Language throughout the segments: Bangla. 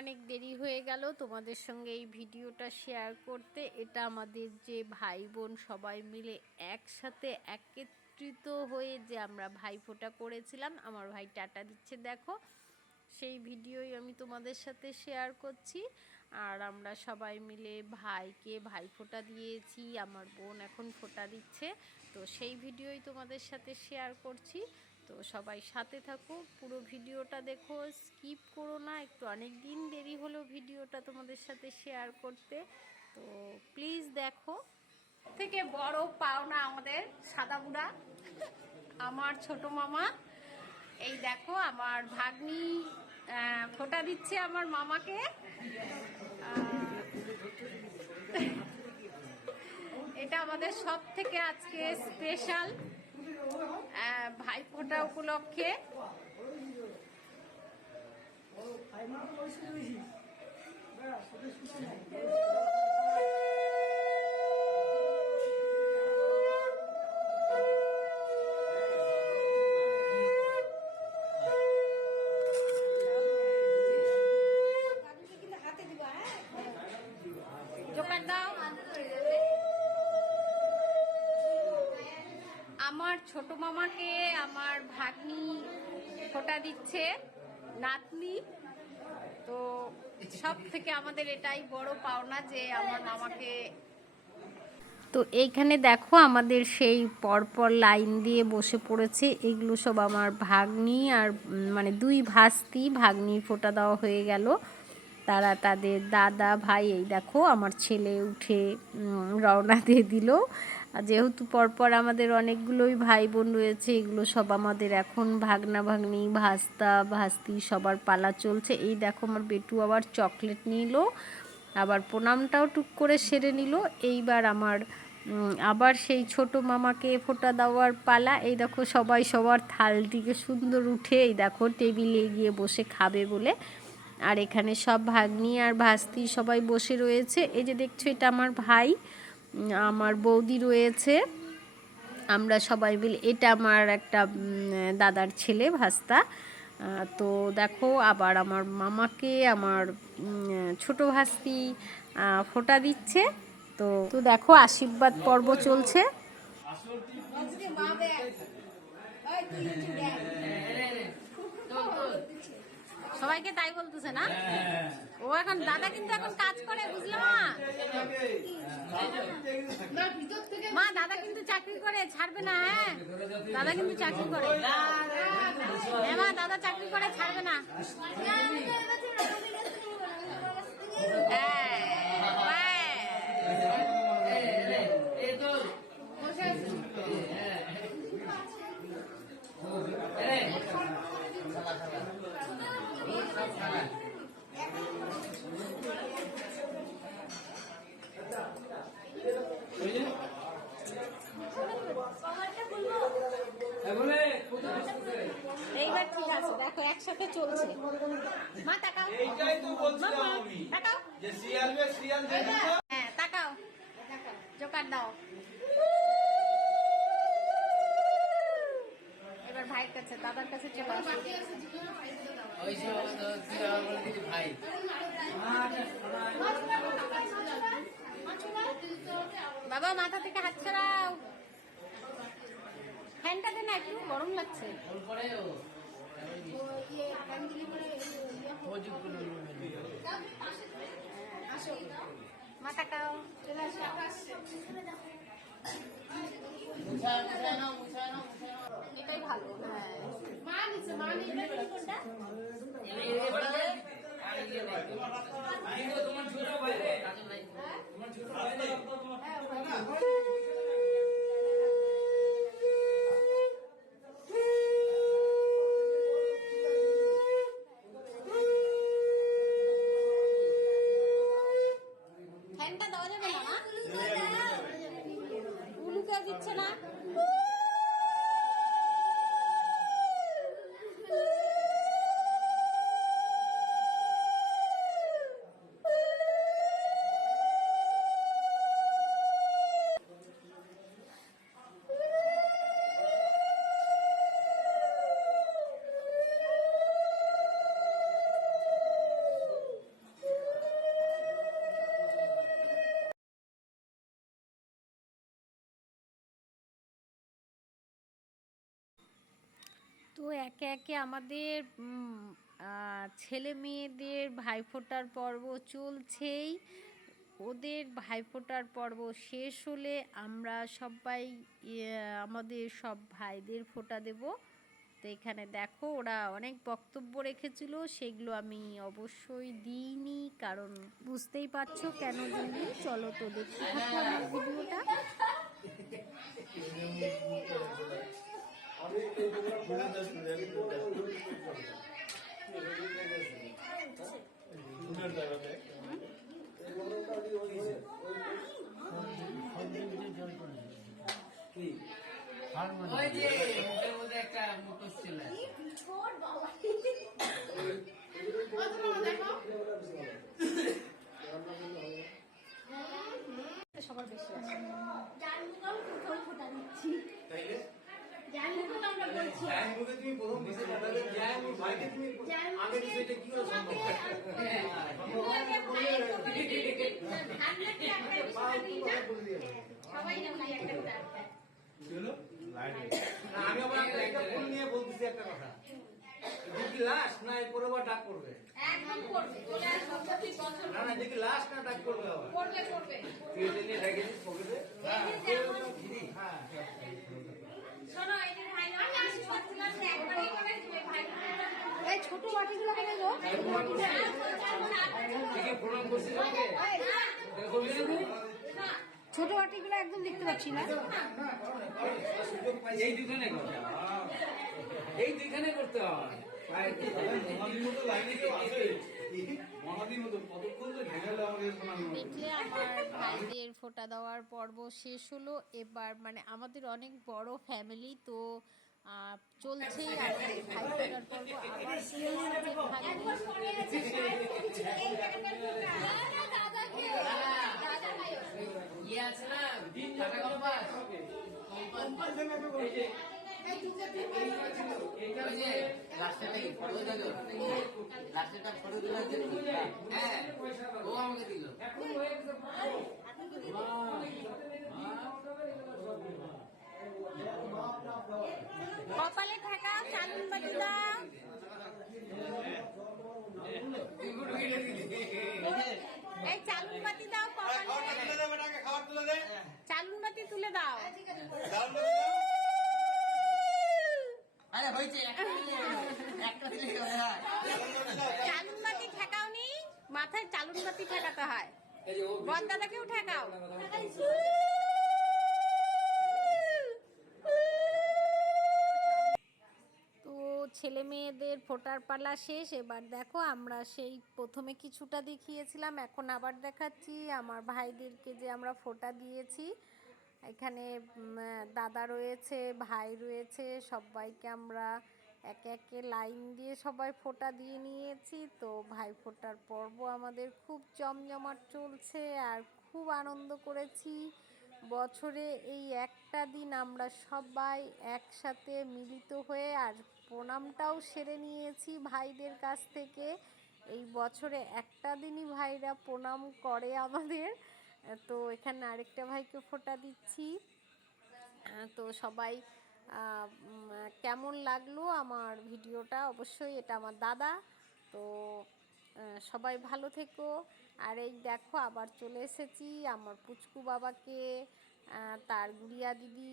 অনেক দেরি হয়ে গেল তোমাদের সঙ্গে এই ভিডিওটা শেয়ার করতে। এটা আমাদের যে ভাই বোন সবাই মিলে একসাথে একত্রিত হয়ে যে আমরা ভাইফোঁটা করেছিলাম, আমার ভাই টাটা দিচ্ছে দেখো, সেই ভিডিওই আমি তোমাদের সাথে শেয়ার করছি। আর আমরা সবাই মিলে ভাইকে ভাইফোঁটা দিয়েছি, আমার বোন এখন ফোঁটা দিচ্ছে, তো সেই ভিডিওই তোমাদের সাথে শেয়ার করছি। তো সবাই সাথে থাকো, পুরো ভিডিওটা দেখো, স্কিপ করো না। একটু অনেক দিন দেরি হলো ভিডিওটা তোমাদের সাথে শেয়ার করতে, তো প্লিজ দেখো। থেকে বড় পাওনা আমাদের সাদা বুড়া আমার ছোট মামা। এই দেখো আমার ভাগ্নি ফোঁটা দিচ্ছে আমার মামাকে। এটা আমাদের সব থেকে আজকে স্পেশাল ভাইফোঁটা উপলক্ষে। আমার ছোট মামাকে আমার ভাগ্নি ফোঁটা দিচ্ছে, নাতনি। তো সব থেকে আমাদের এটাই বড় পাওনা যে আমার মামাকে। তো এইখানে দেখো আমাদের সেই পরপর লাইন দিয়ে বসে পড়েছে, এগুলো সব আমার ভাগ্নি আর মানে দুই ভাস্তি ভাগ্নির ফোঁটা দেওয়া হয়ে গেল, তারা তাদের দাদা ভাই। এই দেখো আমার ছেলে উঠে রওনা দিয়ে দিল। যেহেতু পরপর আমাদের অনেকগুলোই ভাই বোন রয়েছে, এগুলো সব আমাদের এখন ভাগনা ভাগ্নি ভাস্তা ভাস্তি সবার পালা চলছে। এই দেখো আমার বেটু আবার চকলেট নিল, আবার প্রণামটাও টুক করে সেরে নিল। এইবার আমার আবার সেই ছোট মামাকে ফোঁটা দেওয়ার পালা। এই দেখো সবাই সবার থালটিকে সুন্দর উঠে এই দেখো টেবিলে গিয়ে বসে খাবে বলে। আর এখানে সব ভাগ্নি আর ভাস্তি সবাই বসে রয়েছে। এই যে দেখছো এটা আমার ভাই, আমার বৌদি রয়েছে, আমরা সবাই মিলে। এটা আমার একটা দাদার ছেলে ভাস্তা। তো দেখো আবার আমার মামাকে আমার ছোট ভাস্তি ফোঁটা দিচ্ছে। তো তো দেখো আশীর্বাদ পর্ব চলছে। সবাইকে তাই বলতেছে না, ও এখন দাদা কিন্তু এখন কাজ করে, বুঝলে মা দাদা কিন্তু চাকরি করে, ছাড়বে না। হ্যাঁ দাদা কিন্তু চাকরি করে, হ্যাঁ মা দাদা চাকরি করে, ছাড়বে না। এইবার ঠিক আছে, দেখো একসাথে চলছে। মা তাকাও, এইটাই তো বলছিলাম আমি, তাকাও যে সিরিয়াল মে সিরিয়াল দেখো। হ্যাঁ তাকাও, জোকার দাও। এবার ভাইয়ের কাছে দাদার কাছে চলে আসো। ওই যে সিরিয়াল বলে কিছু ভাই বাবা মাথা থেকে হাত ছাড়াও, ফ্যানটা দে না, একটু গরম লাগছে। মাথাটাও চলে আসো। এটাই ভালো। হ্যাঁ মা নিচে, মা নিচে কোনটা তোমার ছোট ভাই, তোমার ছোট ভাই। ফ্যানটা দেওয়া যাবে না, উলুকে দিচ্ছে না। একে একে আমাদের ছেলে মেয়েদের ভাইফোঁটার পর্ব চলছেই। ওদের ভাইফোঁটার পর্ব শেষ হলে আমরা সবাই আমাদের সব ভাইদের ফোঁটা দেব। তো এখানে দেখো ওরা অনেক বক্তব্য রেখেছিল, সেগুলো আমি অবশ্যই দিইনি, কারণ বুঝতেই পারছো কেন দিইনি। চলো তো দেখতে থাকো আমার ভিডিওটা। একটা মুখোশ ছিল সবার বেশি আছে। আমি আবার একটা ফোন নিয়ে বলতেছি একটা কথা, দেখি লাশ না এরপরে আবার ডাক করবে, একদম করবে, চলে আসবে প্রতি বছর না না দেখি লাশ না ডাক করবে, আবার করবে করবে তুই এটা নিয়ে রেখেছিস পকেটে। হ্যাঁ শোনো, এটা ভাই আমি আসি বলছিলাম যে একবারই করে দিবে ভাই। এই ছোট বাটিগুলো কেন গো? দেখি প্রণাম করছিস ওকে না, ছোট বাটিগুলো একদম দেখতে পাচ্ছি না। এই দুখানে করতে হয়, এই দুখানে করতে হয়। দেখলে আমার ভাইদের ফোঁটা দেওয়ার পর্ব শেষ হলো। এবার মানে আমাদের অনেক বড় ফ্যামিলি, তো চলছেই আমাদের ভাই ফোঁটার পর্ব। আবার ইয়ে আছে না টাকা কম্পাস, লাস্টেরটা ফটো দিল, লাস্টেরটা ফটো দিল, হ্যাঁ ও আমাকে দিল। কপালে থাকা চালুন বাটি দাও। এই চালুন বাতি দাও, কপালে চালুন বাতি তুলে দাও। আরে হয়েছে চালুন বাতি ঠেকাওনি, মাথায় চালুন বাতি ঠেকাতে হয়। বড়দাদাকেও ঠেকাও। তো ছেলে মেয়েদের ফোটার পালা শেষ। এবার দেখো আমরা সেই প্রথমে কিছুটা দেখিয়েছিলাম, এখন আবার দেখাচ্ছি আমার ভাইদেরকে যে আমরা ফোঁটা দিয়েছি। এখানে দাদা রয়েছে, ভাই রয়েছে, সবাইকে আমরা একে একে লাইন দিয়ে সবাই ফোঁটা দিয়ে নিয়েছি। তো ভাই ফোঁটার পর্ব আমাদের খুব জমজমাট চলছে আর খুব আনন্দ করেছি। বছরে এই একটা দিন আমরা সবাই একসাথে মিলিত হয়ে আর প্রণামটাও সেরে নিয়েছি ভাইদের কাছ থেকে। এই বছরে একটা দিনই ভাইরা প্রণাম করে আমাদের। তো এখানে আরেকটা ভাইকে ফোঁটা দিচ্ছি। তো সবাই কেমন লাগলো আমার ভিডিওটা, অবশ্যই এটা আমার দাদা। তো সবাই ভালো থেকো। আর এই দেখো আবার চলে এসেছি আমার পুচকু বাবাকে, তার গুড়িয়া দিদি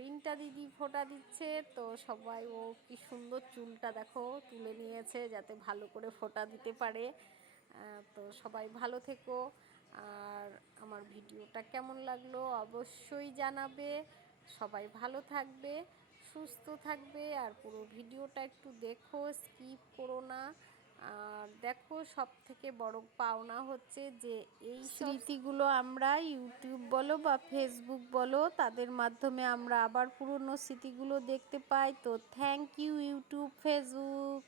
রিন্টা দিদি ফোঁটা দিচ্ছে। তো সবাই, ও কি সুন্দর চুলটা দেখো তুলে নিয়েছে যাতে ভালো করে ফোঁটা দিতে পারে। তো সবাই ভালো থেকো। আর আমার ভিডিওটা কেমন লাগলো অবশ্যই জানাবে। সবাই ভালো থাকবে, সুস্থ থাকবে, আর পুরো ভিডিওটা একটু দেখো, স্কিপ করো না। আর দেখো সব থেকে বড় পাওনা হচ্ছে যে এই স্মৃতিগুলো আমরা ইউটিউব বলো বা ফেসবুক বলো, তাদের মাধ্যমে আমরা আবার পুরনো স্মৃতিগুলো দেখতে পাই। তো থ্যাংক ইউ ইউটিউব, ফেসবুক।